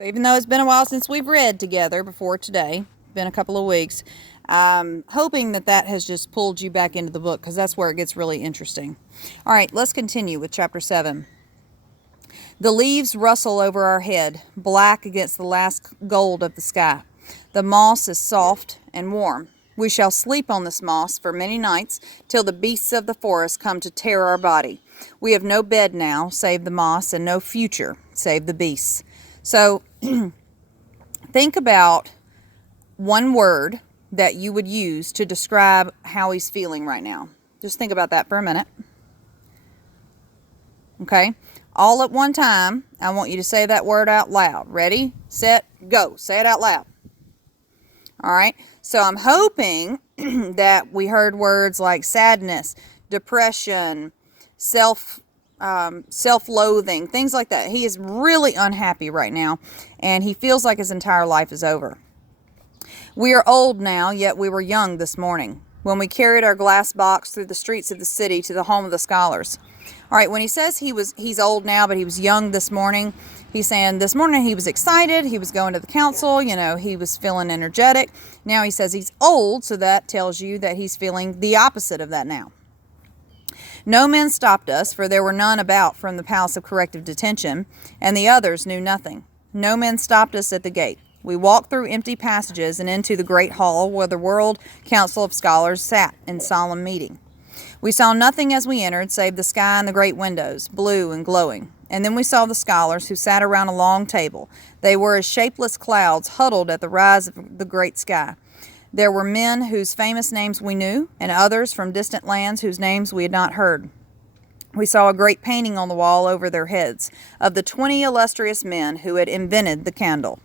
Even though it's been a while since we've read together before today, been a couple of weeks, I'm hoping that has just pulled you back into the book because that's where it gets really interesting. All right, let's continue with chapter 7. The leaves rustle over our head, black against the last gold of the sky. The moss is soft and warm. We shall sleep on this moss for many nights till the beasts of the forest come to tear our body. We have no bed now, save the moss, and no future, save the beasts. So think about one word that you would use to describe how he's feeling right now. Just think about that for a minute. Okay? All at one time, I want you to say that word out loud. Ready, set, go. Say it out loud. All right? So I'm hoping that we heard words like sadness, depression, self-loathing, things like that. He is really unhappy right now, and he feels like his entire life is over. We are old now, yet we were young this morning, when we carried our glass box through the streets of the city to the home of the scholars. All right, when he says he's old now, but he was young this morning, he's saying this morning he was excited, he was going to the council, he was feeling energetic. Now he says he's old, so that tells you that he's feeling the opposite of that now. No men stopped us, for there were none about from the palace of corrective detention, and the others knew nothing. No men stopped us at the gate. We walked through empty passages and into the great hall where the World Council of Scholars sat in solemn meeting. We saw nothing as we entered save the sky and the great windows, blue and glowing. And then we saw the scholars who sat around a long table. They were as shapeless clouds huddled at the rise of the great sky. There were men whose famous names we knew, and others from distant lands whose names we had not heard. We saw a great painting on the wall over their heads of the 20 illustrious men who had invented the candle.